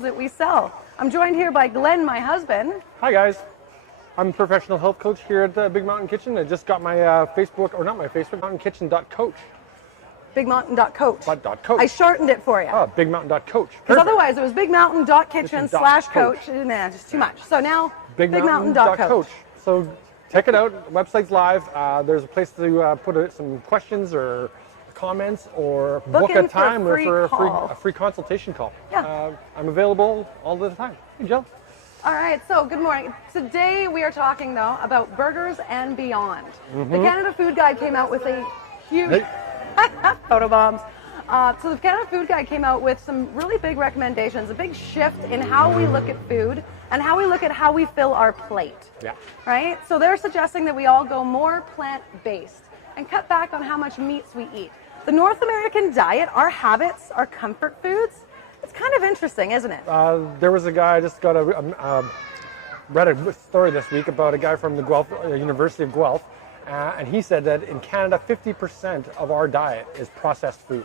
that we sell. I'm joined here by Glenn, my husband. Hi guys, I'm a professional health coach here at Big Mountain Kitchen. I just got my Facebook, or not my Facebook, mountainkitchen.coach. Bigmountain.coach. Coach. I shortened it for you. Oh, bigmountain.coach. Because otherwise it was bigmountain.kitchen/coach. Nah, just too much. So now bigmountain.coach. So check it out. The website's live. There's a place to put some questions or comments or book a time for a free consultation call. Yeah. I'm available all the time. Hey, Jill. All right, so good morning. Today we are talking, though, about burgers and beyond. The Canada Food Guide came out with a huge... photo bombs. So the Canada Food Guide came out with some really big recommendations, a big shift in how we look at food and how we look at how we fill our plate. Yeah. Right? So they're suggesting that we all go more plant-based and cut back on how much meats we eat. The North American diet, our habits, our comfort foods, it's kind of interesting, isn't it? There was a guy, I just got read a story this week about a guy from the Guelph, University of Guelph, and he said that in Canada, 50% of our diet is processed food.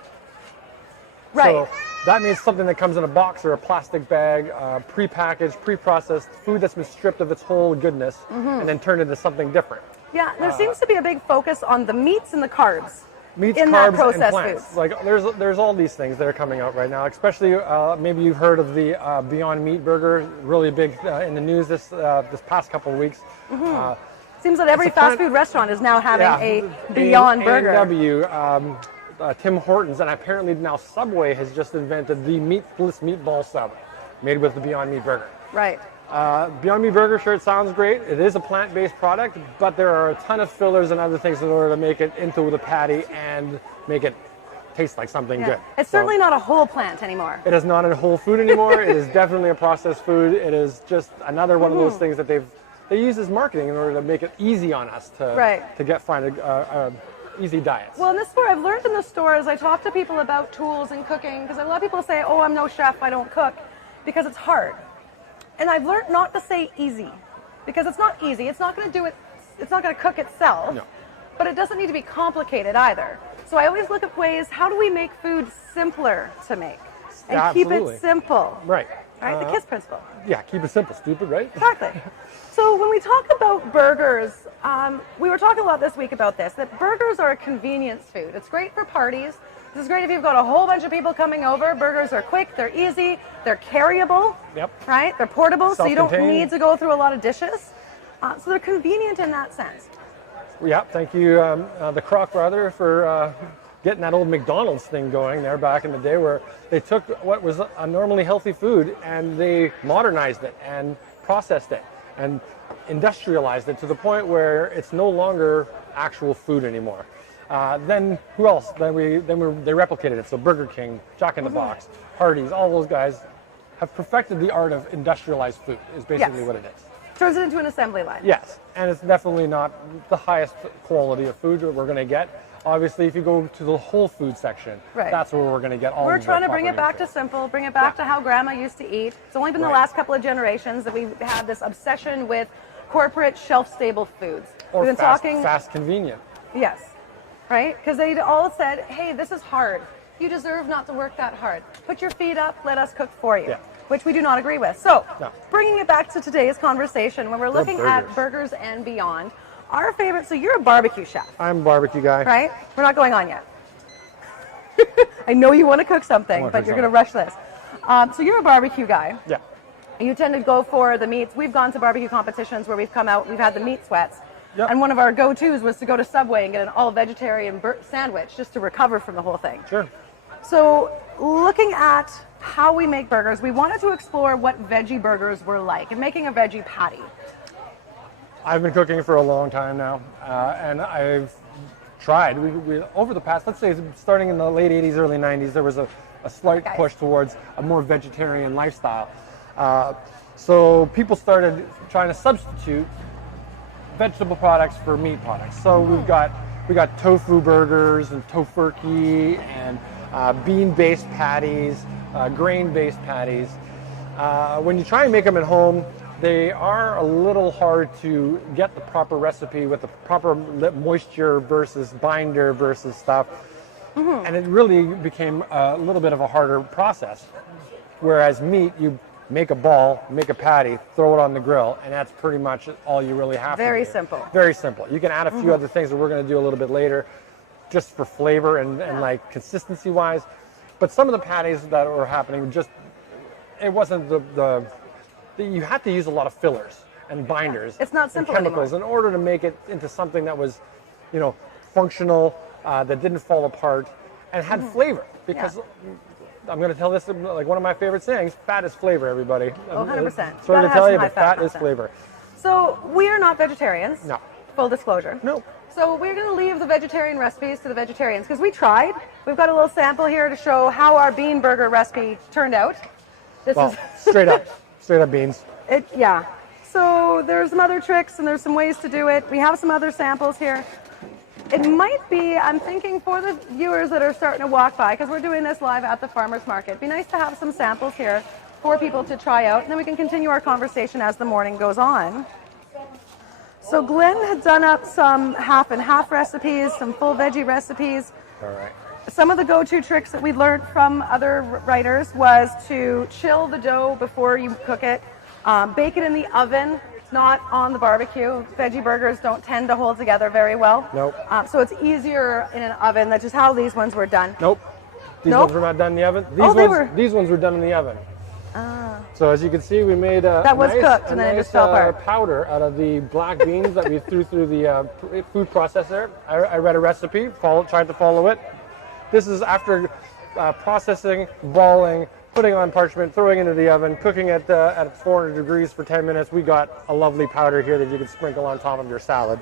Right. So that means something that comes in a box or a plastic bag, pre-packaged, pre-processed food that's been stripped of its whole goodness and then turned into something different. Yeah, there seems to be a big focus on the meats and the carbs. Meats, in carbs, that processed and plants. foods. Like there's all these things that are coming out right now. Especially maybe you've heard of the Beyond Meat burger, really big in the news this past couple of weeks. Seems that every fast food restaurant is now having a Beyond burger. A&W, Tim Hortons, and apparently now Subway has just invented the Meatless meatball sub, made with the Beyond Meat burger. Right. Beyond Meat burger, sure, it sounds great. It is a plant-based product, but there are a ton of fillers and other things in order to make it into the patty and make it taste like something good. It's certainly not a whole plant anymore. It is not a whole food anymore. It is definitely a processed food. It is just another one of those things that they use as marketing in order to make it easy on us to find easy diets. Well, in this store, I've learned in the stores, I talk to people about tools and cooking, because a lot of people say, oh, I'm no chef, I don't cook, because it's hard. And I've learned not to say easy, because it's not easy. It's not going to do it. It's not going to cook itself. No. But it doesn't need to be complicated either. So I always look at ways, how do we make food simpler to make and keep it simple? Right. Right. The KISS principle. Yeah. Keep it simple, stupid. Right. Exactly. So when we talk about burgers, we were talking a lot this week about this, that burgers are a convenience food. It's great for parties. This is great if you've got a whole bunch of people coming over. Burgers are quick, they're easy, they're carryable, right? They're portable, so you don't need to go through a lot of dishes. So they're convenient in that sense. Yeah, thank you, the Kroc brother, for getting that old McDonald's thing going there back in the day, where they took what was a normally healthy food and they modernized it and processed it and industrialized it to the point where it's no longer actual food anymore. Then who else? They replicated it. So Burger King, Jack in the Box, Hardee's, all those guys have perfected the art of industrialized food. Is basically what it is. Turns it into an assembly line. Yes, and it's definitely not the highest quality of food that we're going to get. Obviously, if you go to the whole food section, that's where we're going to get all. We're trying to bring it back to simple, bring it back to how Grandma used to eat. It's only been the last couple of generations that we've had this obsession with corporate shelf-stable foods. Or we've been talking fast, convenient. Yes. Right? Because they all said, hey, this is hard. You deserve not to work that hard. Put your feet up, let us cook for you, which we do not agree with. So, bringing it back to today's conversation, when we're looking at burgers and beyond, our favorite, so you're a barbecue chef. I'm a barbecue guy. Right? We're not going on yet. I know you want to cook something, but you're going to rush this. So you're a barbecue guy. Yeah. You tend to go for the meats. We've gone to barbecue competitions where we've come out, we've had the meat sweats. Yep. And one of our go-tos was to go to Subway and get an all-vegetarian sandwich just to recover from the whole thing. Sure. So looking at how we make burgers, we wanted to explore what veggie burgers were like and making a veggie patty. I've been cooking for a long time now, and I've tried. We over the past, let's say starting in the late 80s, early 90s, there was a slight push towards a more vegetarian lifestyle. So people started trying to substitute vegetable products for meat products. So we got tofu burgers and tofurkey and bean-based patties, grain-based patties. When you try and make them at home, they are a little hard to get the proper recipe with the proper moisture versus binder versus stuff. And it really became a little bit of a harder process. Whereas meat, you make a ball, make a patty, throw it on the grill, and that's pretty much all you really have to do. Very simple. Very simple. You can add a few other things that we're going to do a little bit later, just for flavor and like consistency-wise. But some of the patties that were happening, just it wasn't you had to use a lot of fillers and binders. It's not simple and chemicals anymore. in order to make it into something that was, functional, that didn't fall apart, and had flavor. Because I'm going to tell this like one of my favorite sayings: fat is flavor, everybody. Oh, 100%. Sorry to Gotta tell have you, some but high fat fat is content. flavor. So we are not vegetarians. No. Full disclosure. No. So we're going to leave the vegetarian recipes to the vegetarians because we tried. We've got a little sample here to show how our bean burger recipe turned out. This Well, is straight up beans. yeah. So there's some other tricks and there's some ways to do it. We have some other samples here. It might be, I'm thinking for the viewers that are starting to walk by, because we're doing this live at the farmer's market, it'd be nice to have some samples here for people to try out, and then we can continue our conversation as the morning goes on. So Glenn had done up some half and half recipes, some full veggie recipes. All right. Some of the go-to tricks that we learned from other writers was to chill the dough before you cook it, bake it in the oven, not on the barbecue. Veggie burgers don't tend to hold together very well. Nope. So it's easier in an oven. That's just how these ones were done. Nope. These Nope. ones were not done in the oven. These ones were done in the oven. So as you can see, we made a That was nice, cooked, and then it just fell apart. powder out of the black beans that we threw through the food processor. I read a recipe, tried to follow it. This is after processing, balling, putting on parchment, throwing into the oven, cooking at 400 degrees for 10 minutes. We got a lovely powder here that you can sprinkle on top of your salad.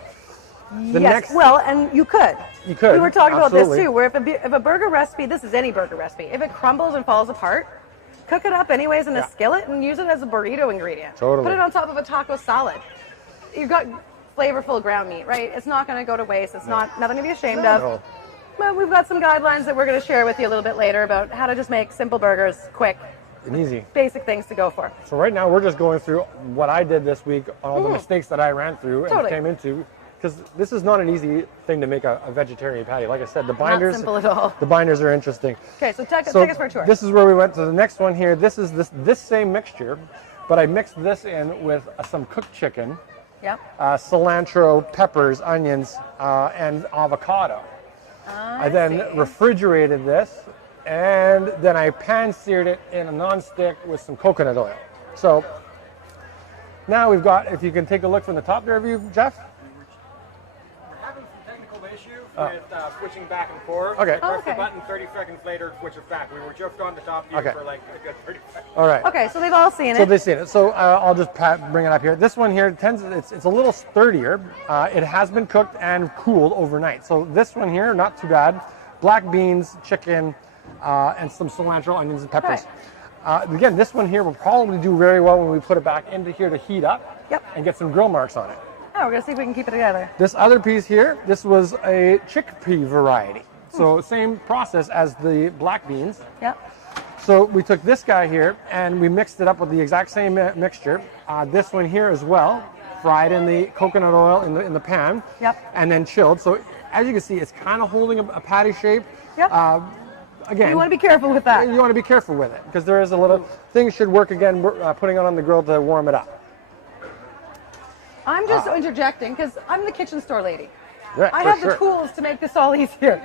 Well, and you could. You could. We were talking absolutely. about this too, where if a burger recipe, this is any burger recipe, if it crumbles and falls apart, cook it up anyways in a skillet and use it as a burrito ingredient. Totally. Put it on top of a taco salad. You've got flavorful ground meat, right? It's not going to go to waste. It's nothing to be ashamed of. No. But we've got some guidelines that we're going to share with you a little bit later about how to just make simple burgers quick. And easy. Basic things to go for. So right now we're just going through what I did this week, all the mistakes that I ran through and came into, because this is not an easy thing to make a vegetarian patty. Like I said, the binders, Not simple at all. the binders are interesting. Okay, so take us for a tour. This is where we went to the next one here. This is this same mixture, but I mixed this in with some cooked chicken, Yep. cilantro, peppers, onions, and avocado. I then refrigerated this, and then I pan-seared it in a non-stick with some coconut oil. So now we've got, if you can take a look from the top there, Jeff. We're having some technical issue with switching back and forth. Okay. I pressed Okay. the button 30 seconds later, switch it back. We were just on the top view for like a good 30 seconds. All right. Okay, so they've all seen So it. they've seen it. So I'll just bring it up here. This one here it's a little sturdier. It has been cooked and cooled overnight. So this one here, not too bad. Black beans, chicken, and some cilantro, onions, and peppers. Again, this one here will probably do very well when we put it back into here to heat up and get some grill marks on it. Oh, we're going to see if we can keep it together. This other piece here, this was a chickpea variety. So same process as the black beans. Yep. So we took this guy here and we mixed it up with the exact same mixture. This one here as well, fried in the coconut oil in the pan. Yep. And then chilled. So as you can see, it's kind of holding a patty shape. Yep. Again, You want to be careful with that. you want to be careful with it because there is a little, things should work again, putting it on the grill to warm it up. I'm just interjecting because I'm the kitchen store lady. Yeah, I for have sure. the tools to make this all easier.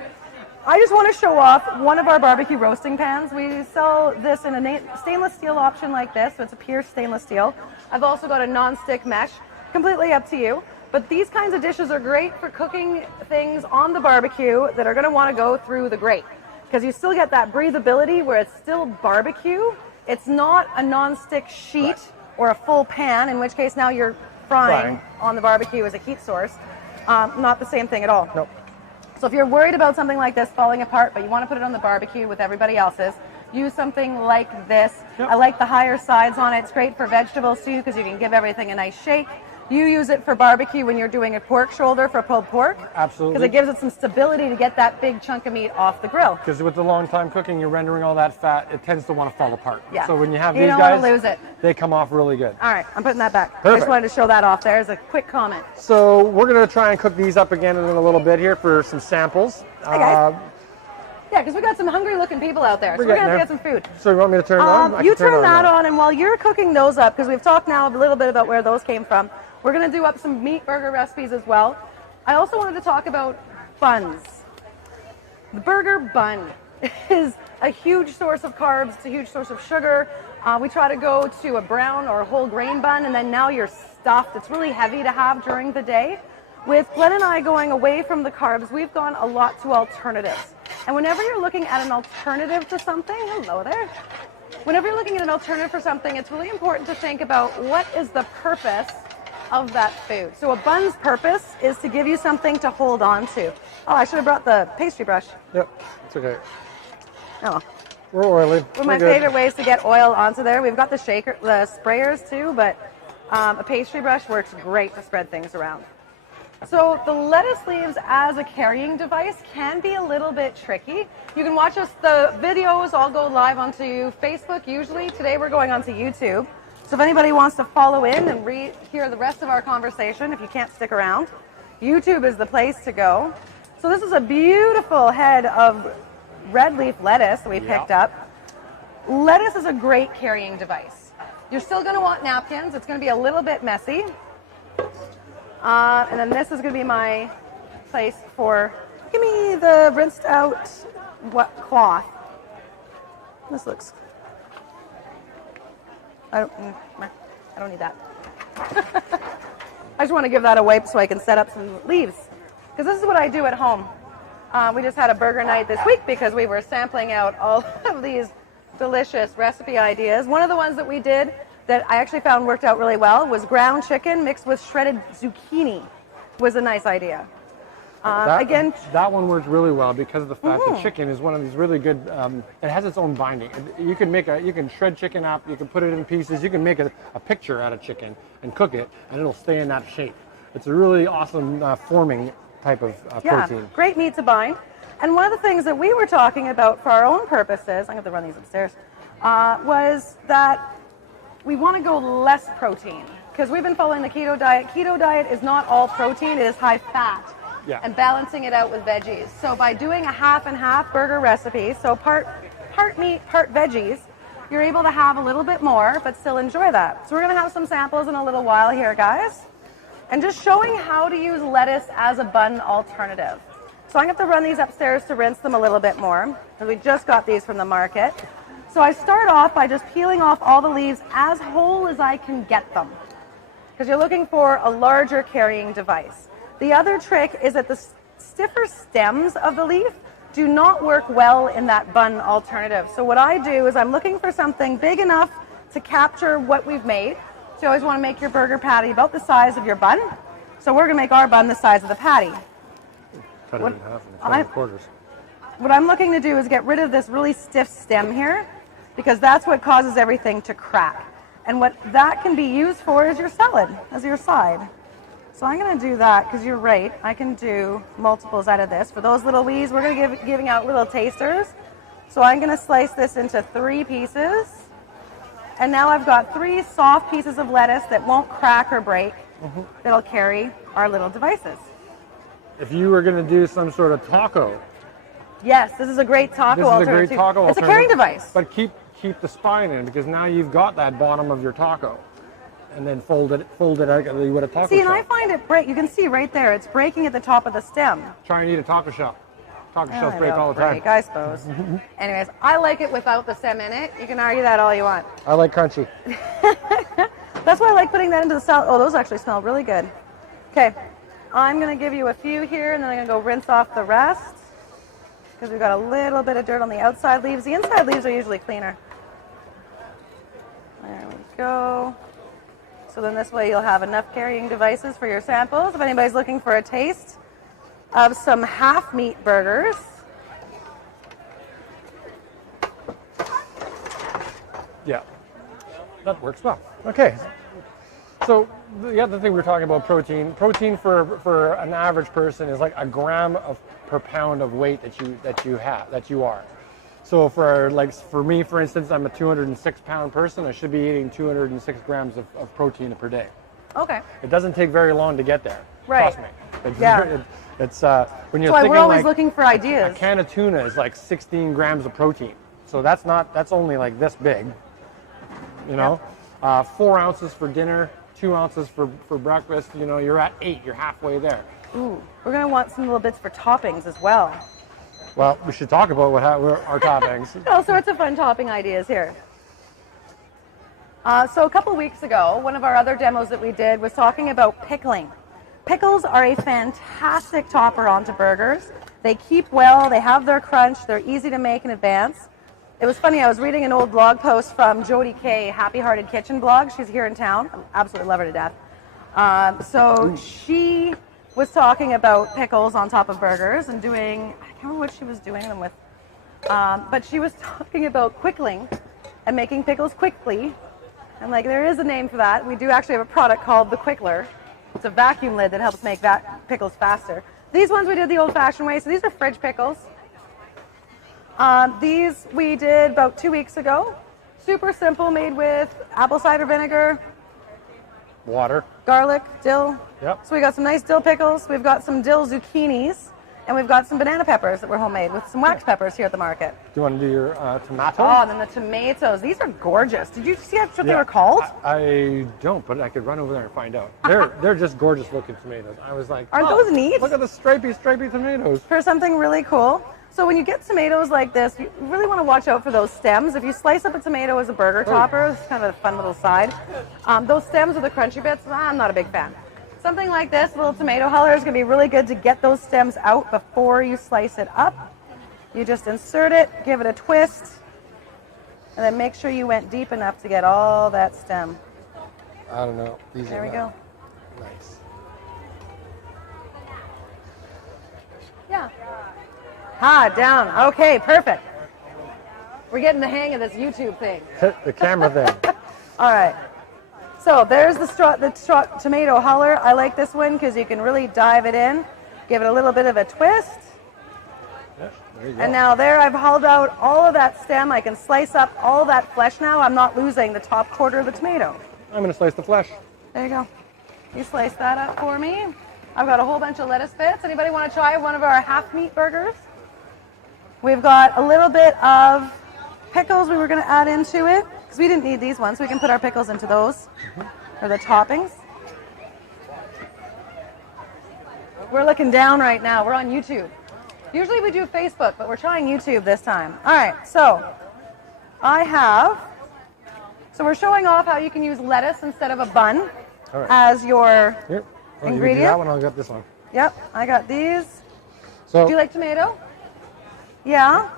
I just want to show off one of our barbecue roasting pans. We sell this in a stainless steel option like this, so it's a pure stainless steel. I've also got a non-stick mesh, completely up to you. But these kinds of dishes are great for cooking things on the barbecue that are going to want to go through the grate because you still get that breathability where it's still barbecue. It's not a non-stick sheet or a full pan, in which case now you're frying on the barbecue as a heat source. Not the same thing at all. Nope. So if you're worried about something like this falling apart, but you want to put it on the barbecue with everybody else's, use something like this. Yep. I like the higher sides on it. It's great for vegetables too because you can give everything a nice shake. You use it for barbecue when you're doing a pork shoulder for pulled pork. Absolutely. Because it gives it some stability to get that big chunk of meat off the grill. Because with the long time cooking, you're rendering all that fat, it tends to want to fall apart. Yeah. So when you have You these don't guys, wanna lose it. they come off really good. All right, I'm putting that back. I Perfect. just wanted to show that off there as a quick comment. So we're going to try and cook these up again in a little bit here for some samples. Hi, guys. Yeah, because we got some hungry-looking people out there, so we're gonna have to get some food. So you want me to turn it on? I You can turn it that now. on, and while you're cooking those up, because we've talked now a little bit about where those came from, we're gonna do up some meat burger recipes as well. I also wanted to talk about buns. The burger bun is a huge source of carbs. It's a huge source of sugar. We try to go to a brown or a whole grain bun, and then now you're stuffed. It's really heavy to have during the day. With Glenn and I going away from the carbs, we've gone a lot to alternatives. And whenever you're looking at an alternative to something, hello there. Whenever you're looking at an alternative for something, it's really important to think about what is the purpose of that food. So a bun's purpose is to give you something to hold on to. Oh, I should have brought the pastry brush. Yep, it's okay. Oh. We're oily. One of my favorite ways to get oil onto there. We've got the sprayers too, but a pastry brush works great to spread things around. So the lettuce leaves as a carrying device can be a little bit tricky. You can watch us, the videos all go live onto Facebook usually. Today we're going onto YouTube. So if anybody wants to follow in and hear the rest of our conversation, if you can't stick around, YouTube is the place to go. So this is a beautiful head of red leaf lettuce that we picked up. Lettuce is a great carrying device. You're still going to want napkins. It's going to be a little bit messy. And then this is going to be my place for, give me the rinsed out cloth. This looks, I don't need that. I just want to give that a wipe so I can set up some leaves. Because this is what I do at home. We just had a burger night this week because we were sampling out all of these delicious recipe ideas. One of the ones that we did that I actually found worked out really well was ground chicken mixed with shredded zucchini. Was a nice idea. That one worked really well because of the fact that chicken is one of these really good. It has its own binding. You can shred chicken up. You can put it in pieces. You can make a picture out of chicken and cook it, and it'll stay in that shape. It's a really awesome forming type of protein. Great meat to bind. And one of the things that we were talking about for our own purposes, I'm going to run these upstairs, was that we want to go less protein because we've been following the keto diet. Keto diet is not all protein, it is high fat. Yeah. And balancing it out with veggies. So by doing a half and half burger recipe, so part meat, part veggies, you're able to have a little bit more, but still enjoy that. So we're going to have some samples in a little while here, guys. And just showing how to use lettuce as a bun alternative. So I'm going to have to run these upstairs to rinse them a little bit more, because we just got these from the market. So I start off by just peeling off all the leaves as whole as I can get them, because you're looking for a larger carrying device. The other trick is that the stiffer stems of the leaf do not work well in that bun alternative. So what I do is I'm looking for something big enough to capture what we've made. So you always want to make your burger patty about the size of your bun. So we're going to make our bun the size of the patty. Cut it in half and cut it in quarters. What I'm looking to do is get rid of this really stiff stem here, because that's what causes everything to crack. And what that can be used for is your salad, as your side. So I'm going to do that because you're right. I can do multiples out of this. For those little wees, we're going to be giving out little tasters. So I'm going to slice this into 3 pieces. And now I've got 3 soft pieces of lettuce that won't crack or break, that'll carry our little devices. If you were going to do some sort of taco. Yes, this is a great taco alternative. It's a carrying device. But keep the spine in, because now you've got that bottom of your taco. And then fold it out like you would a taco See, and shell. I find it break. You can see right there, it's breaking at the top of the stem. Try and eat a taco shell. Taco shells break all the time. I suppose. Anyways, I like it without the stem in it. You can argue that all you want. I like crunchy. That's why I like putting that into the salad. Oh, those actually smell really good. Okay, I'm going to give you a few here, and then I'm going to go rinse off the rest, because we've got a little bit of dirt on the outside leaves. The inside leaves are usually cleaner. There we go. So then this way you'll have enough carrying devices for your samples. If anybody's looking for a taste of some half meat burgers. Yeah, that works well. Okay. So the other thing we were talking about, protein. Protein for an average person is like a gram per pound of weight that you are. So for me, for instance, I'm a 206-pound person. I should be eating 206 grams of protein per day. Okay. It doesn't take very long to get there. Right. Trust me. Yeah. It's when you're That's why thinking we're always like looking for a ideas. can of tuna is like 16 grams of protein. So that's only like this big, you know. 4 ounces for dinner, 2 ounces for breakfast. You know, you're at 8. You're halfway there. Ooh, we're gonna want some little bits for toppings as well. Well, we should talk about what our toppings. All sorts of fun topping ideas here. So a couple weeks ago, one of our other demos that we did was talking about pickling. Pickles are a fantastic topper onto burgers. They keep well, they have their crunch, they're easy to make in advance. It was funny, I was reading an old blog post from Jody Kay, Happy Hearted Kitchen blog. She's here in town. I absolutely love her to death. So she was talking about pickles on top of burgers and doing, I can't remember what she was doing them with, but she was talking about quickling and making pickles quickly. And like, there is a name for that. We do actually have a product called the Quickler. It's a vacuum lid that helps make pickles faster. These ones we did the old-fashioned way, so these are fridge pickles. These we did about 2 weeks ago. Super simple, made with apple cider vinegar, Water. garlic, dill. Yep. So we got some nice dill pickles. We've got some dill zucchinis, and we've got some banana peppers that were homemade with some wax peppers here at the market. Do you want to do your tomato? Oh, and then the tomatoes. These are gorgeous. Did you see what they were called? I don't, but I could run over there and find out. They're just gorgeous looking tomatoes. I was like, Aren't those neat? Look at the stripy tomatoes. For something really cool. So when you get tomatoes like this, you really want to watch out for those stems. If you slice up a tomato as a burger topper, it's kind of a fun little side. Those stems are the crunchy bits. I'm not a big fan. Something like this, a little tomato huller, is going to be really good to get those stems out before you slice it up. You just insert it, give it a twist, and then make sure you went deep enough to get all that stem. I don't know. There we go. Nice. Yeah. Down. Okay, perfect. We're getting the hang of this YouTube thing. The camera thing. All right. So there's the tomato huller. I like this one because you can really dive it in, give it a little bit of a twist. Yep, there you go. And now there I've hauled out all of that stem. I can slice up all that flesh now. I'm not losing the top quarter of the tomato. I'm going to slice the flesh. There you go. You slice that up for me. I've got a whole bunch of lettuce bits. Anybody want to try one of our half meat burgers? We've got a little bit of pickles we were going to add into it because we didn't need these ones. We can put our pickles into those or the toppings. We're looking down right now. We're on YouTube. Usually we do Facebook, but we're trying YouTube this time. All right, so so we're showing off how you can use lettuce instead of a bun as your Here. ingredient. You do that one, I'll get this one. Yep, I got these. So Do you like tomato? Yeah.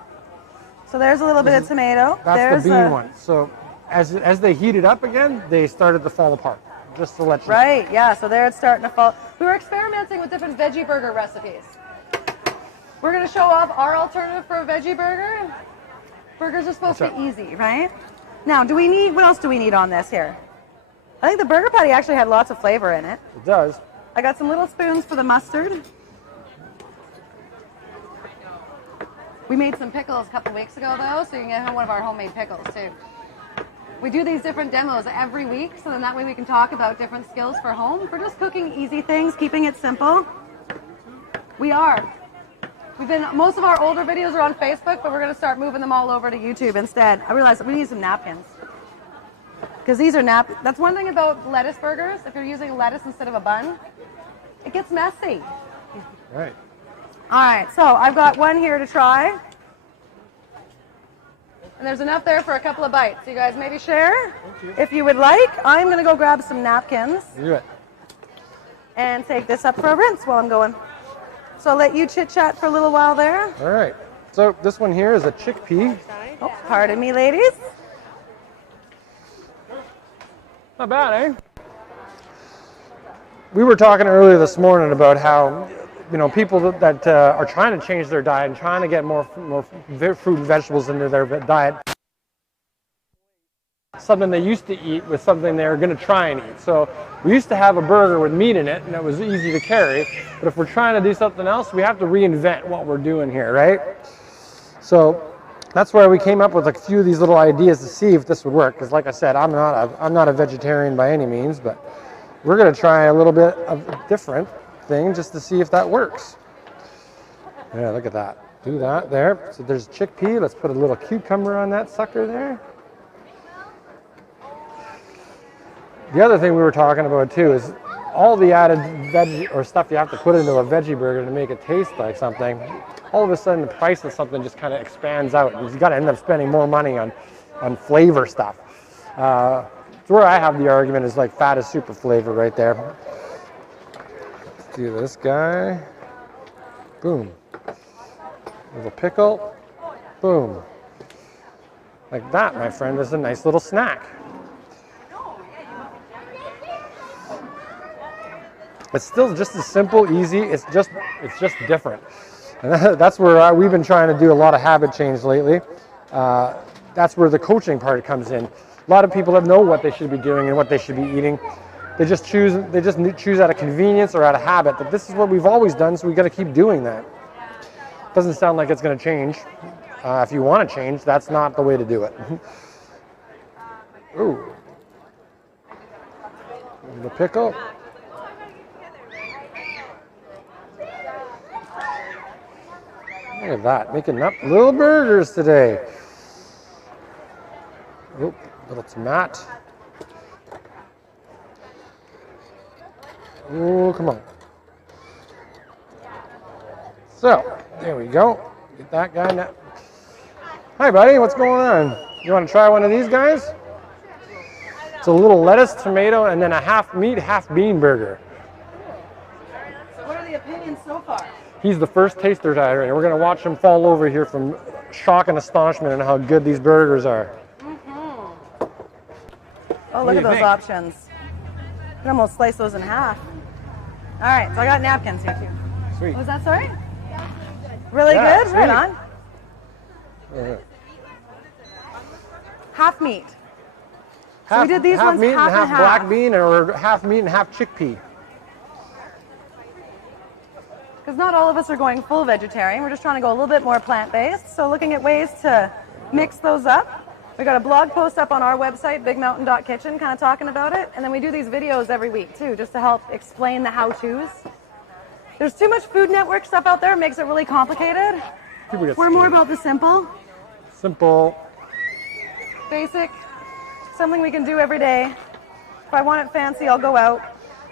So there's a little bit of tomato. that's the bean one. So as they heat it up again, they started to fall apart. Just to let you know. Right, yeah, so there it's starting to fall. We were experimenting with different veggie burger recipes. We're going to show off our alternative for a veggie burger. Burgers are supposed to be easy, right? Now, what else do we need on this here? I think the burger patty actually had lots of flavor in it. It does. I got some little spoons for the mustard. We made some pickles a couple weeks ago, though, so you can get one of our homemade pickles, too. We do these different demos every week, so then that way we can talk about different skills for home. We're just cooking easy things, keeping it simple. We are. Most of our older videos are on Facebook, but we're going to start moving them all over to YouTube instead. I realized that we need some napkins. Because these are that's one thing about lettuce burgers. If you're using lettuce instead of a bun, it gets messy. Right. All right, so I've got one here to try. And there's enough there for a couple of bites. You guys maybe share if you would like. I'm going to go grab some napkins Do it. and take this up for a rinse while I'm going. So I'll let you chit-chat for a little while there. All right. So this one here is a chickpea. Oh, pardon me, ladies. Not bad, eh? We were talking earlier this morning about how, people that are trying to change their diet and trying to get more fruit and vegetables into their diet. Something they used to eat with something they were going to try and eat. So we used to have a burger with meat in it, and it was easy to carry. But if we're trying to do something else, we have to reinvent what we're doing here, right? So that's why we came up with a few of these little ideas to see if this would work. Because like I said, I'm not a vegetarian by any means, but we're going to try a little bit of different. thing just to see if that works. Yeah, look at that. Do that there. So there's chickpea. Let's put a little cucumber on that sucker there. The other thing we were talking about too is all the added veggie or stuff you have to put into a veggie burger to make it taste like something. All of a sudden, the price of something just kind of expands out. You've got to end up spending more money on flavor stuff. So where I have the argument is like fat is super flavor right there. Let's do this guy. Boom. Little pickle. Boom. Like that, my friend, is a nice little snack. It's still just as simple, easy. It's just different. And that's where we've been trying to do a lot of habit change lately. That's where the coaching part comes in. A lot of people that know what they should be doing and what they should be eating. They just choose out of convenience or out of habit. But this is what we've always done, so we got to keep doing that. Doesn't sound like it's going to change. If you want to change, that's not the way to do it. Ooh, the pickle. Look at that, making up little burgers today. Oh, little tomato. Oh, come on. So, there we go. Get that guy now. Hi, buddy, what's going on? You want to try one of these guys? It's a little lettuce, tomato, and then a half meat, half bean burger. What are the opinions so far? He's the first taster tire, and we're going to watch him fall over here from shock and astonishment at how good these burgers are. Mm-hmm. Oh, look at those options. You can almost slice those in half. All right, so I got napkins here too. Sweet. What was that, sorry? Really good? Sweet. Right on. Yeah. Half meat. So we did these ones meat half and half and black half. bean, or half meat and half chickpea. Because not all of us are going full vegetarian. We're just trying to go a little bit more plant-based. So looking at ways to mix those up. We got a blog post up on our website, bigmountain.kitchen, kind of talking about it. And then we do these videos every week too, just to help explain the how-tos. There's too much Food Network stuff out there. It makes it really complicated. We're more about the simple. Simple. Basic. Something we can do every day. If I want it fancy, I'll go out.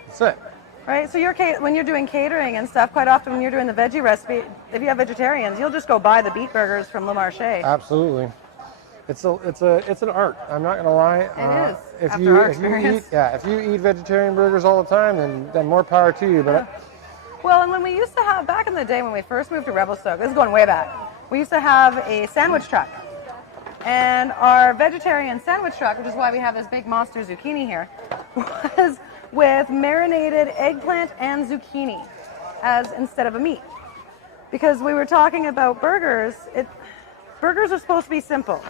That's it. Right? So when you're doing catering and stuff, quite often when you're doing the veggie recipe, if you have vegetarians, you'll just go buy the beet burgers from Le Marché. Absolutely. It's an art. I'm not gonna lie. It is. If you eat vegetarian burgers all the time, then more power to you. But well, and when we used to have back in the day when we first moved to Revelstoke, this is going way back. We used to have a sandwich truck, and our vegetarian sandwich truck, which is why we have this big monster zucchini here, was with marinated eggplant and zucchini as instead of a meat. Because we were talking about burgers, burgers are supposed to be simple.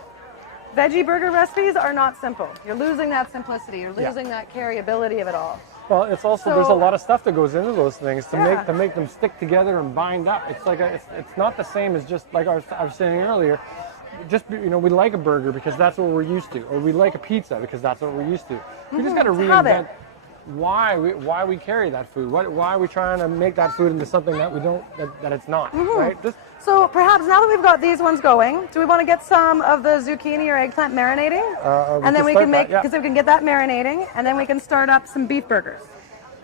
Veggie burger recipes are not simple. You're losing that simplicity. You're losing that carryability of it all. well, it's also there's a lot of stuff that goes into those things to make them stick together and bind up. It's like it's not the same as just like I was saying earlier. Just we like a burger because that's what we're used to, or we like a pizza because that's what we're used to. We just got to reinvent why we carry that food. Why are we trying to make that food into something that we don't that it's not, right? So perhaps now that we've got these ones going, do we want to get some of the zucchini or eggplant marinating? And then we can make, because we can get that marinating, and then we can start up some beef burgers.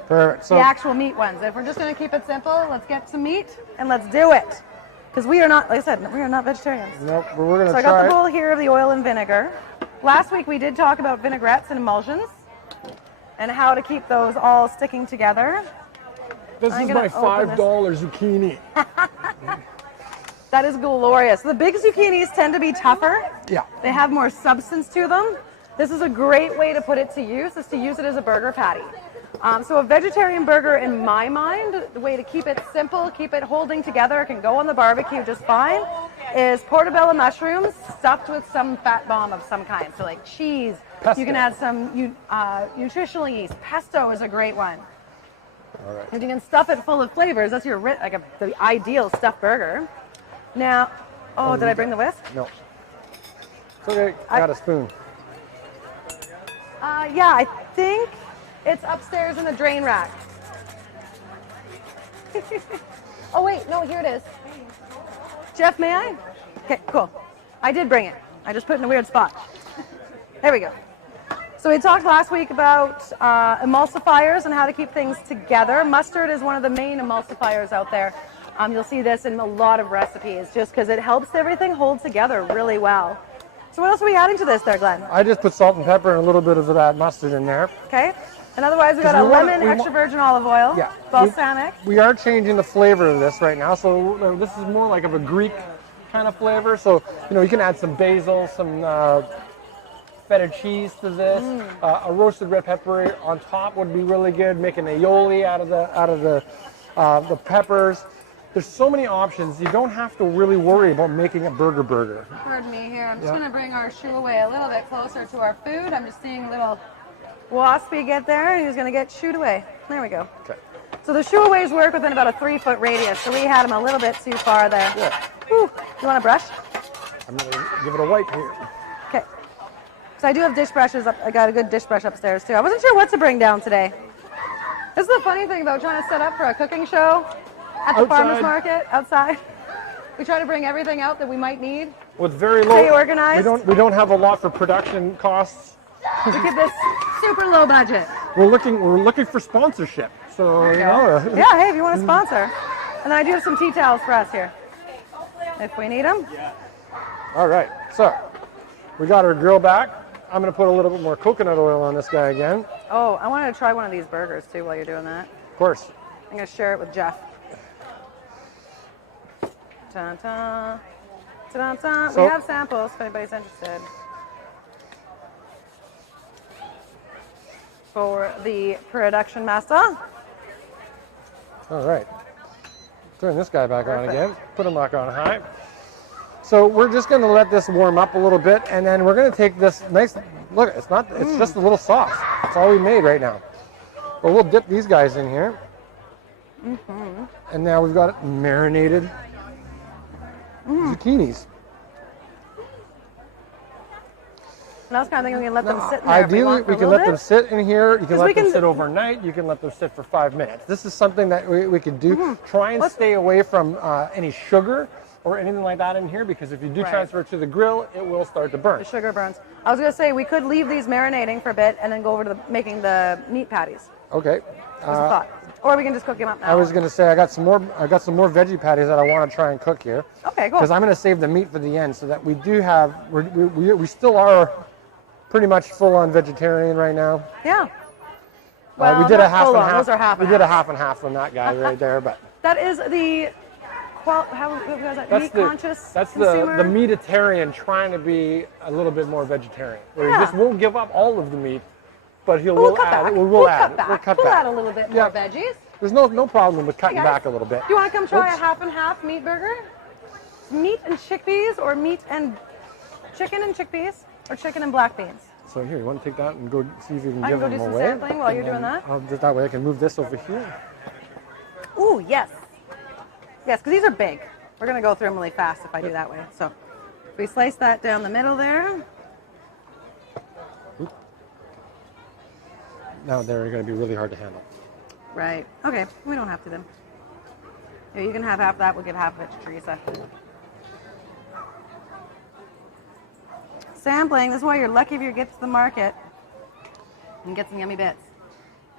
Perfect. So the actual meat ones. If we're just going to keep it simple, let's get some meat and let's do it. Because we are not, like I said, we are not vegetarians. Nope, but we're going to try. So I got the bowl here of the oil and vinegar. Last week we did talk about vinaigrettes and emulsions and how to keep those all sticking together. This is my $5 zucchini. That is glorious. The big zucchinis tend to be tougher. Yeah. They have more substance to them. This is a great way to put it to use, is to use it as a burger patty. So a vegetarian burger, in my mind, the way to keep it simple, keep it holding together, it can go on the barbecue just fine, is portobello mushrooms stuffed with some fat bomb of some kind. So like cheese, pesto. You can add some nutritional yeast. Pesto is a great one. All right. If you can stuff it full of flavors, that's your the ideal stuffed burger. Now, did I bring the whisk? No. It's okay, I got a spoon. Yeah, I think it's upstairs in the drain rack. Oh wait, no, here it is. Jeff, may I? Okay, cool. I did bring it. I just put it in a weird spot. There we go. So we talked last week about emulsifiers and how to keep things together. Mustard is one of the main emulsifiers out there. You'll see this in a lot of recipes just because it helps everything hold together really well. So what else are we adding to this there, Glenn? I just put salt and pepper and a little bit of that mustard in there. Okay. And otherwise we got a lemon, extra virgin olive oil, yeah, balsamic. We are changing the flavor of this right now. So this is more like of a Greek kind of flavor. So, you can add some basil, some feta cheese to this. A roasted red pepper on top would be really good. Make an aioli out of the peppers. There's so many options. You don't have to really worry about making a burger. Pardon me here. I'm just going to bring our shoe away a little bit closer to our food. I'm just seeing a little waspy get there, and he's going to get shooed away. There we go. Okay. So the shoo aways work within about a 3-foot radius, so we had him a little bit too far there. Yeah. Whew. You want a brush? I'm going to give it a wipe here. Okay. So I do have dish brushes. I got a good dish brush upstairs, too. I wasn't sure what to bring down today. This is the funny thing about trying to set up for a cooking show at the farmer's market outside. We try to bring everything out that we might need. With very low. Stay organized. We don't have a lot for production costs. We keep this super low budget. We're looking for sponsorship. So yeah, hey, if you want to sponsor. And then I do have some tea towels for us here, if we need them. All right. So we got our grill back. I'm going to put a little bit more coconut oil on this guy again. Oh, I wanted to try one of these burgers too while you're doing that. Of course. I'm going to share it with Jeff. Ta-ta. Ta-ta. We have samples if anybody's interested. For the production master. All right. Turn this guy back on again. Put him back on high. So we're just going to let this warm up a little bit, and then we're going to take this nice. Look, it's just a little sauce. That's all we made right now. But we'll dip these guys in here. And now we've got marinated zucchinis. And I was kind of thinking we can let them sit in there. Ideally, we can let them sit in here. You can let them sit overnight. You can let them sit for 5 minutes. This is something that we could do. Try and stay away from any sugar or anything like that in here, because if you do transfer it to the grill, it will start to burn. The sugar burns. I was going to say we could leave these marinating for a bit and then go over to making the meat patties. Okay. Just a thought. Or we can just cook them up now. I was going to say I got some more veggie patties that I want to try and cook here. Okay, cool. Because I'm going to save the meat for the end, so that we do have we still are pretty much full on vegetarian right now. Yeah. Well, we did a half and half. Those are half and we did a half and half from that guy right there, but that is the meat conscious. That's consumer? the meatitarian trying to be a little bit more vegetarian. Where he just won't give up all of the meat, but we'll add it. We'll add a little bit more veggies. There's no problem with cutting back a little bit. Do you want to come try a half and half meat burger? Meat and chickpeas, or meat and chicken and chickpeas, or chicken and black beans? So here, you want to take that and go see if you can I give can them go do some away. sampling while you're doing that. Just that way I can move this over here. Ooh, yes. Yes, because these are big. We're going to go through them really fast if I do that way. So if we slice that down the middle there. Now they're going to be really hard to handle. Right. Okay, we don't have to then. Here, you can have half that. We'll give half of it to Teresa. Sampling. This is why you're lucky if you get to the market and get some yummy bits.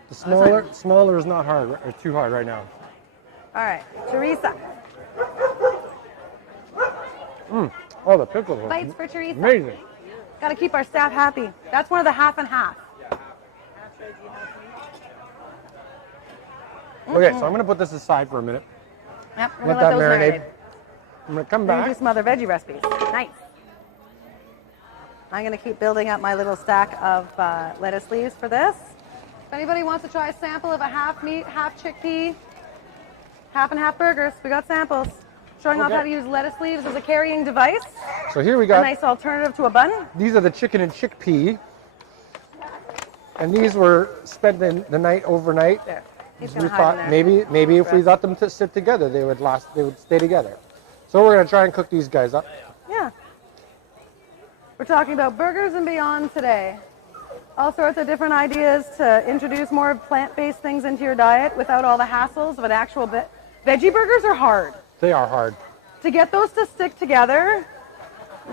The smaller is not hard, or too hard right now. All right, Teresa. Oh, the pickles. Bites for Teresa. Amazing. Got to keep our staff happy. That's one of the half and half. Okay, so I'm going to put this aside for a minute. Yep, we're Let going to that let those marinate. I'm going to come We're back. going to do some other veggie recipes. Nice. I'm going to keep building up my little stack of lettuce leaves for this. If anybody wants to try a sample of a half meat, half chickpea, half and half burgers, we got samples. Showing off how to use lettuce leaves as a carrying device. So here we got a nice alternative to a bun. These are the chicken and chickpea. And these were spent the night overnight. There. We thought maybe if we got them to sit together, they would stay together. So we're going to try and cook these guys up. Yeah. We're talking about burgers and beyond today. All sorts of different ideas to introduce more plant-based things into your diet without all the hassles of an actual Veggie burgers are hard. They are hard. To get those to stick together,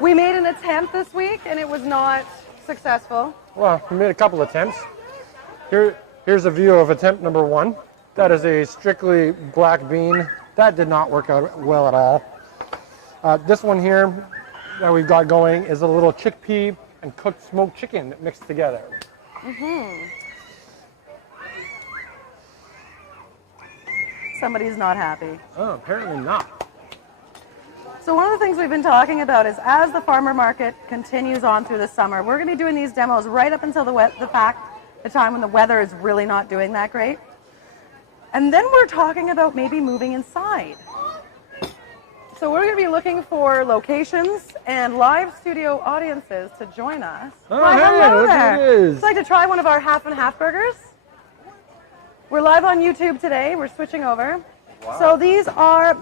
we made an attempt this week and it was not successful. Well, we made a couple attempts. Here's a view of attempt number 1. That is a strictly black bean. That did not work out well at all. This one here that we've got going is a little chickpea and cooked smoked chicken mixed together. Somebody's not happy. Oh, apparently not. So one of the things we've been talking about is as the farmer market continues on through the summer, we're going to be doing these demos right up until the time when the weather is really not doing that great. And then we're talking about maybe moving inside. So we're going to be looking for locations and live studio audiences to join us. Oh, Why, hey, hello look there. who it is. Would you like to try one of our half and half burgers? We're live on YouTube today. We're switching over. Wow. So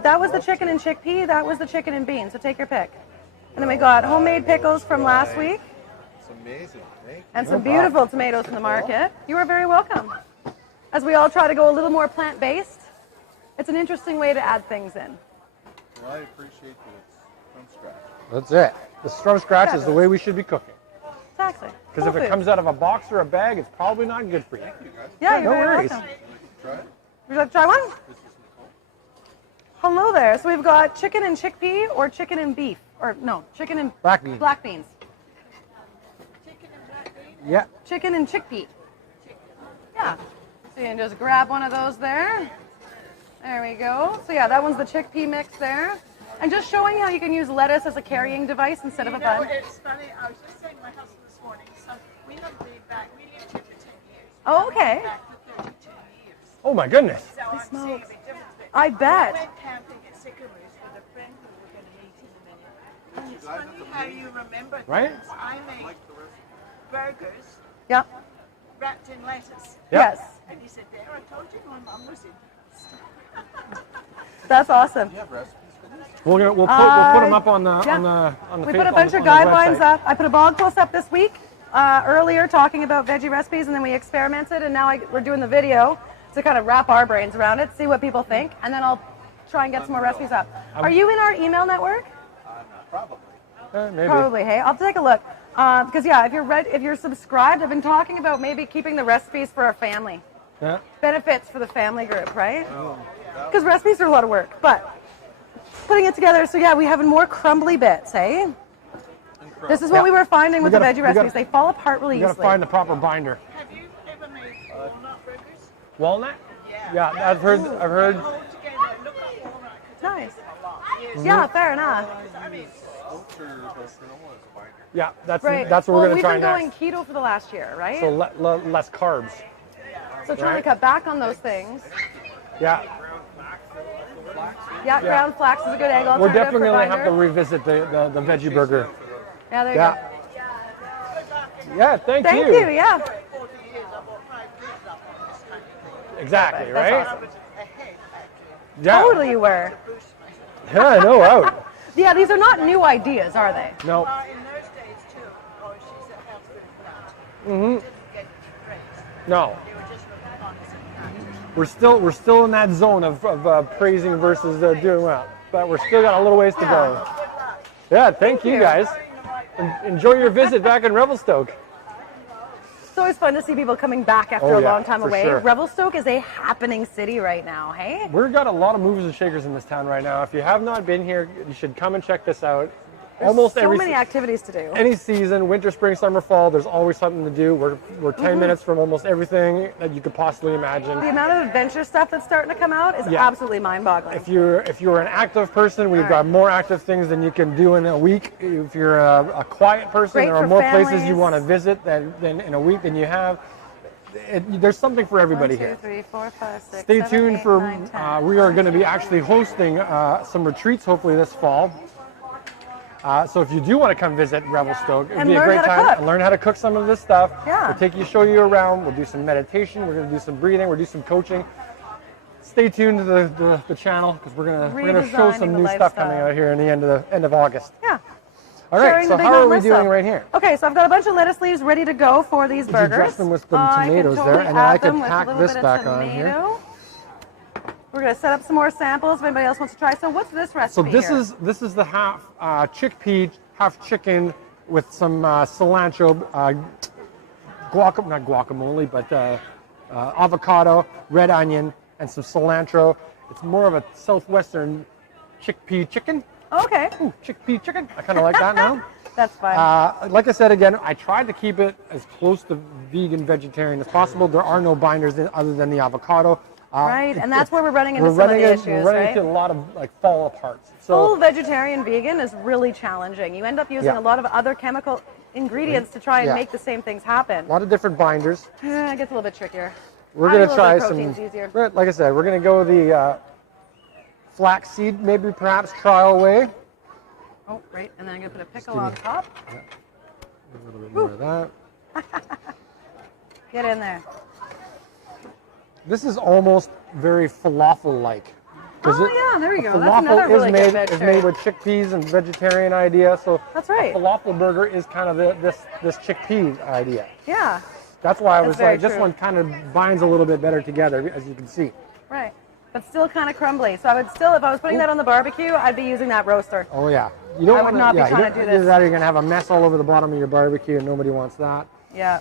that was the chicken and chickpea, that was the chicken and beans. So take your pick. And then we got homemade pickles from last week. It's amazing. Thank you. And some beautiful tomatoes from the market. You are very welcome. As we all try to go a little more plant-based, it's an interesting way to add things in. Well, I appreciate that it's from scratch. That's it. The from scratch is the way we should be cooking. Exactly. Because if it comes out of a box or a bag, it's probably not good for you. Thank you, guys. Yeah, you're no very worries. welcome. Try it. Would you like to try one? This is Nicole. Hello there. So we've got chicken and chickpea or chicken and beef. Or no, chicken and Black beans. black beans. Yeah. Chicken and chickpea. Yeah. So you can just grab one of those there. There we go. So yeah, that one's the chickpea mix there. And just showing how you can use lettuce as a carrying device instead of a bun. It's funny. I was just saying to my husband this morning. So we have been back. We lived here for 10 years. Oh, okay. Back for 32 years. Oh my goodness. So I'm seeing a smokes. big difference. But I I bet. went camping at Sycamoose with a friend who we're going to meet in a minute. And it's funny how you remember Right? things. I made burgers Yep. wrapped in lettuce. Yep. Yes. And he said, there, I told you my mum was in. That's awesome. You have recipes for this? We'll put them up on the We put a bunch of guidelines up. I put a blog post up this week earlier talking about veggie recipes, and then we experimented, and now we're doing the video to kind of wrap our brains around it, see what people think, and then I'll try and get some more recipes up. Are you in our email network? Probably. Maybe. Probably. Hey, I'll take a look. Because yeah, if you're subscribed, I've been talking about maybe keeping the recipes for our family. Yeah. Benefits for the family group, right? Because recipes are a lot of work, but putting it together. So yeah, we have more crumbly bits, hey? This is what we were finding with the veggie recipes. They fall apart really You gotta easily. find the proper binder. Have you ever made walnut burgers? Walnut? Yeah. Yeah, I've heard. Hold together. Look up walnut. Nice. A lot. Yeah, fair enough. I mean, Smoked or granola is a binder. Yeah, that's Right. what we're gonna we've try been next. going keto for the last year, right? So less carbs. So trying right. to cut back on those things. Yeah, Yeah, ground flax is a good egg alternative. we're definitely for gonna have to binder. revisit the veggie burger. Yeah, there you Yeah. go. Yeah, thank Thank you. you. Yeah. 40 years, I bought 5 kids up on this kind of thing. Exactly, That's right? I was ahead, actually. Yeah. Totally, you were. Boost myself. Yeah, I know. Out. Yeah, these are not new ideas, are they? No. In those days, too, she's a health food nut. Didn't get praised. No. They were just looking on as a nut. We're still in that zone of praising versus doing well, but we're still got a little ways to go. Yeah, thank you guys. Enjoy your visit back in Revelstoke. It's always fun to see people coming back after Oh, a yeah, long time for away. sure. Revelstoke is a happening city right now, hey? We've got a lot of movers and shakers in this town right now. If you have not been here, you should come and check this out. Almost so every many activities to do. any season, winter, spring, summer, fall, there's always something to do. We're 10 minutes from almost everything that you could possibly imagine. The amount of adventure stuff that's starting to come out is Yeah. absolutely mind-boggling. If you're an active person, we've got more active things than you can do in a week. If you're a quiet person, Great there are for more places families. you want to visit than in a week than you have. There's something for everybody 1, 2, here. 3, 4, 5, 6, Stay 7, tuned 8, for 9, 10. we are going to be actually hosting some retreats hopefully this fall. So if you do want to come visit Revelstoke, it'd And be a learn great how to time cook. and learn how to cook some of this stuff. Yeah. We'll show you around. We'll do some meditation. We're going to do some breathing. We'll do some coaching. Stay tuned to the channel because we're gonna show some Redesigning the new stuff coming lifestyle. out here in the end of August. Yeah. All right. Sharing So the big how are we Meatless doing stuff. right here? Okay, so I've got a bunch of lettuce leaves ready to go for these Did you burgers. dress them with some I can tomatoes there, totally and then I add can them with a pack little this bit of back on here. tomato. We're going to set up some more samples if anybody else wants to try. So what's this So recipe this here? is the half chickpea, half chicken with some cilantro, not guacamole, but avocado, red onion, and some cilantro. It's more of a southwestern chickpea chicken. Okay. Ooh, chickpea chicken. I kind of like that now. That's fine. Like I said again, I tried to keep it as close to vegan, vegetarian as possible. There are no binders other than the avocado. Right, and that's where we're running into some of the issues, We're running right? into a lot of like fall aparts. Full So vegetarian vegan is really challenging. You end up using Yeah. a lot of other chemical ingredients to try and Yeah. make the same things happen. a lot of different binders. It gets a little bit trickier. We're Adding gonna a little try bit of some. protein's easier. Like I said, we're gonna go the flaxseed, maybe perhaps trial way. Oh, right, and then I'm going to put a pickle on top. A little bit more of that. Get in there. This is almost very falafel-like. Oh, yeah, there we a go. That's another falafel really good is made with chickpeas and vegetarian idea. So That's right. a falafel burger is kind of this chickpea idea. Yeah, That's why I That's was very like, this true. one kind of binds a little bit better together, as you can see. right. But still kind of crumbly. So I would still, if I was putting that on the barbecue, I'd be using that roaster. Oh yeah, you don't I would want not be yeah, trying you to do don't- this. Either that or you're gonna have a mess all over the bottom of your barbecue, and nobody wants that. Yeah.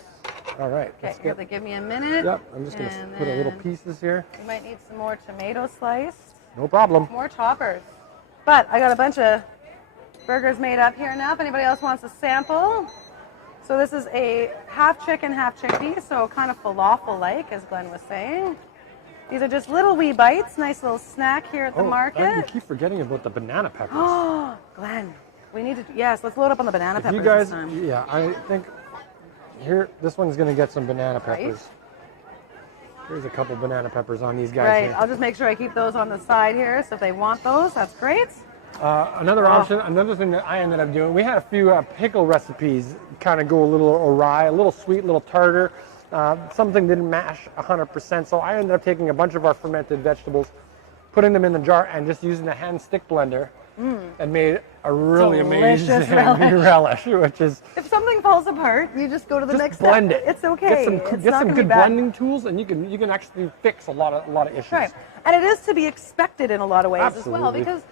All right. Okay, let's here, get- give me a minute. Yep, I'm just gonna And put a little then pieces here. We might need some more tomato sliced. No problem. More toppers. But I got a bunch of burgers made up here now if anybody else wants a sample. So this is a half chicken, half chickpea, so kind of falafel-like, as Glenn was saying. These are just little wee bites, nice little snack here at the You market. keep forgetting about the banana peppers. Oh, Glenn, we need to, yes, let's load up on the banana peppers You guys, this time. yeah, I think here, this one's gonna get some banana Right. peppers. There's a couple banana peppers on these guys Right, here. I'll just make sure I keep those on the side here, so if they want those, that's great. Another option, another thing that I ended up doing, we had a few pickle recipes kind of go a little awry, a little sweet, a little tartar. Something didn't mash 100%, so I ended up taking a bunch of our fermented vegetables, putting them in the jar, and just using a hand stick blender, and made a really Delicious amazing relish. relish, which is If something falls apart, you just go to the just next blend step. it. It's okay. Get It's not some gonna be good bad. blending tools, and you can actually fix a lot of issues. Right, and it is to be expected in a lot of ways as well, Absolutely. because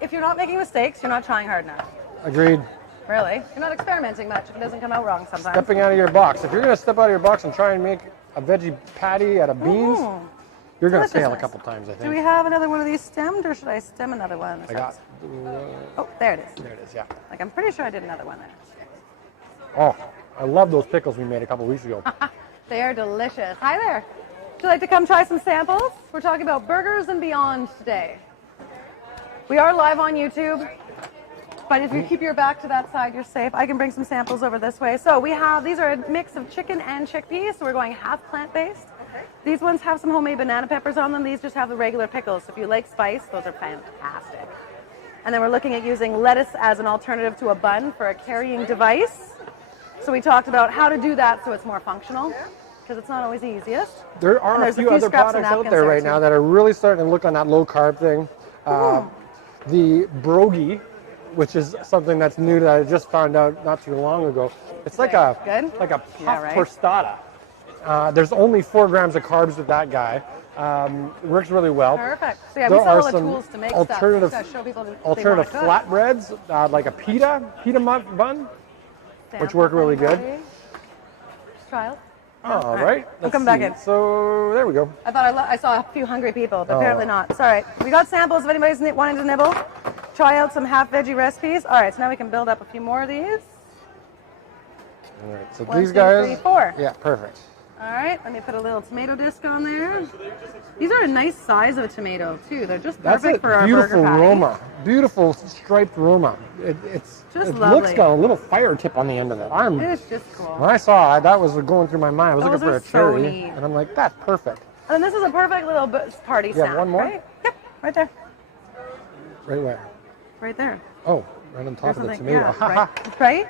if you're not making mistakes, you're not trying hard enough. Agreed. Really, you're not experimenting much if it doesn't come out wrong sometimes. Stepping out of your box. If you're going to step out of your box and try and make a veggie patty out of beans, you're going to fail a Deliciousness. couple times, I think. Do we have another one of these stemmed, or should I stem another one? I got. Oh, there it is. There it is. Yeah. Like I'm pretty sure I did another one there. Oh, I love those pickles we made a couple weeks ago. They are delicious. Hi there. Would you like to come try some samples? We're talking about burgers and beyond today. We are live on YouTube, but if you keep your back to that side, you're safe. I can bring some samples over this way. So we have, these are a mix of chicken and chickpeas, so we're going half plant-based. These ones have some homemade banana peppers on them. These just have the regular pickles. So if you like spice, those are fantastic. And then we're looking at using lettuce as an alternative to a bun for a carrying device. So we talked about how to do that so it's more functional, because it's not always the easiest. There And are a there's few other scraps of products out napkins there there, right too. now that are really starting to look on that low carb thing. The brogi, which is something that's new that I just found out not too long ago. It's like a Good? puff Yeah, right. tostada. There's only 4 grams of carbs with that guy. It works really well. Perfect. So yeah, we There sell are all the some tools to make alternative, stuff. So show people that they alternative wanna cook. flatbreads, like a pita bun, which work really good. Sample, just try it. All right. I'm let's coming back see. in. So there we go. I thought I saw a few hungry people, but apparently Oh. not. It's all right. We got samples if anybody's wanting to nibble. Try out some half veggie recipes. All right, so now we can build up a few more of these. All right. So 1, these 2, guys. 3, 4. Yeah, perfect. All right, let me put a little tomato disc on there. These are a nice size of a tomato too. They're just That's perfect it. for our Beautiful burger patty. aroma. Beautiful striped aroma. It's Just it lovely. looks got a little fire tip on the end of it. It's just cool. When I saw it, that was going through my mind. I was Those looking for are a so cherry, neat. and I'm like, that's perfect. And this is a perfect little party snack. one more? Right? Yep, right there. Right where? Right there. Oh, right on top There's of the something- tomato. yeah, right? Right?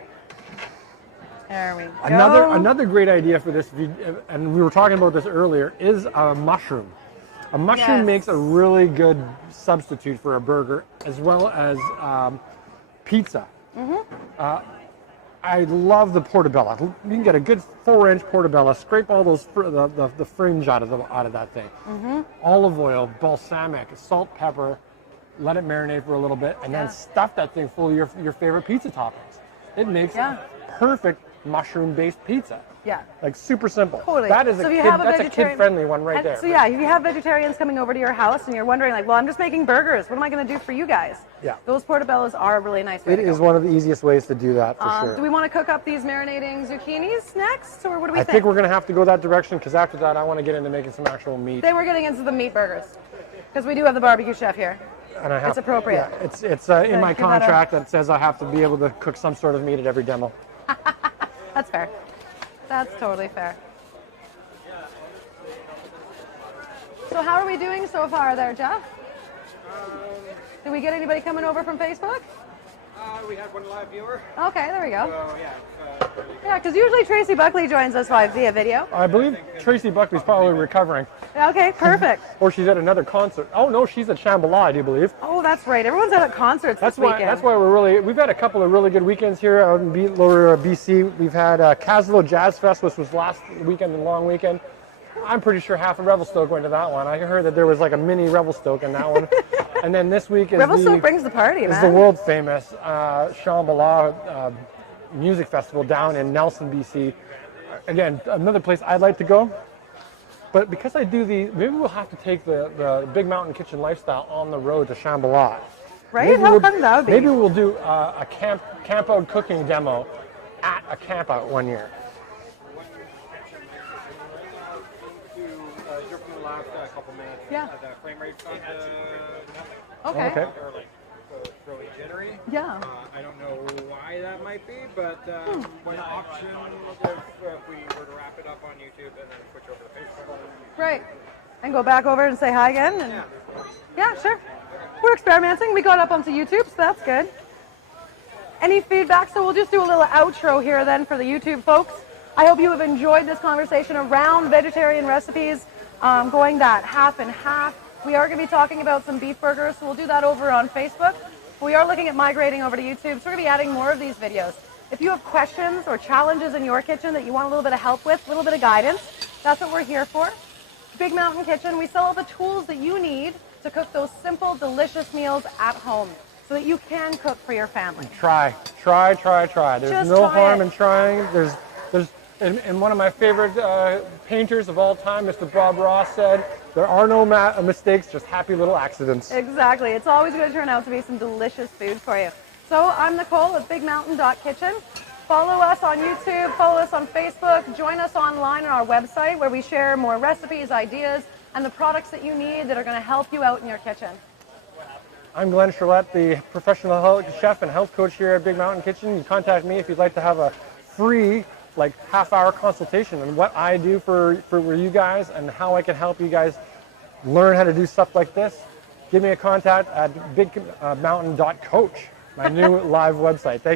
There we go. Another great idea for this, and we were talking about this earlier, is a mushroom. A mushroom Yes. makes a really good substitute for a burger, as well as pizza. Mm-hmm. I love the portobello. You can get a good 4-inch portobello, scrape all those the fringe out of that thing. Olive oil, balsamic, salt, pepper, let it marinate for a little bit, and then stuff that thing full of your favorite pizza toppings. It makes perfect mushroom-based pizza. Yeah. Like super simple. Totally. That is So if you kid, have a that's a vegetarian- kid-friendly one right there. So yeah, if you have vegetarians coming over to your house and you're wondering like, well, I'm just making burgers. What am I going to do for you guys? Yeah. Those portobellos are a really nice way It to go. is one of the easiest ways to do that for sure. Do we want to cook up these marinating zucchinis next, or what do we I think? think we're going to have to go that direction because after that I want to get into making some actual meat. Then we're getting into the meat burgers because we do have the barbecue chef here. And I have, It's appropriate. Yeah, it's in my give that a- contract that says I have to be able to cook some sort of meat at every demo. That's fair. That's totally fair. So how are we doing so far there, Jeff? Did we get anybody coming over from Facebook? We had one live viewer. Okay, there we go. So yeah, Yeah, because usually Tracy Buckley joins us via video. I believe Tracy Buckley's probably recovering, Okay, perfect. or she's at another concert. Oh no, she's at Shambhala, I do believe. Oh, that's right. Everyone's out at concerts That's this why. weekend. That's why we've had a couple of really good weekends here out in Lower BC. We've had Casville Jazz Fest, which was last weekend and long weekend. I'm pretty sure half of Revelstoke went to that one. I heard that there was like a mini Revelstoke in that one. And then this week is Revelstoke brings the party, is man. the world famous Shambhala music festival down in Nelson, BC. Again, another place I'd like to go. But because I do maybe we'll have to take the Big Mountain Kitchen lifestyle on the road to Shambhala. Right? Maybe How fun that would be. Maybe we'll do a camp out cooking demo at a camp out one year. you're from the last couple minutes. Yeah. The frame rate's on Okay. Okay. they're like really jittery. Yeah. I don't know why that might be, but one option if we were to wrap it up on YouTube and then switch over to Facebook. Right. And go back over and say hi again. And yeah, sure. We're experimenting. We got up onto YouTube, so that's good. Any feedback? So we'll just do a little outro here then for the YouTube folks. I hope you have enjoyed this conversation around vegetarian recipes, going that half and half. We are going to be talking about some beef burgers, so we'll do that over on Facebook. We are looking at migrating over to YouTube, so we're going to be adding more of these videos. If you have questions or challenges in your kitchen that you want a little bit of help with, a little bit of guidance, that's what we're here for. Big Mountain Kitchen, we sell all the tools that you need to cook those simple, delicious meals at home so that you can cook for your family. Try. There's Just no try harm it. in trying. And one of my favorite painters of all time, Mr. Bob Ross, said, there are no mistakes, just happy little accidents. Exactly. It's always going to turn out to be some delicious food for you. So I'm Nicole at bigmountain.kitchen. Follow us on YouTube, follow us on Facebook, join us online on our website where we share more recipes, ideas, and the products that you need that are going to help you out in your kitchen. I'm Glenn Charlotte, the professional chef and health coach here at Big Mountain Kitchen. You can contact me if you'd like to have a free half-hour consultation on what I do for you guys and how I can help you guys learn how to do stuff like this. Give me a contact at bigmountain.coach, my new live website. Thank you.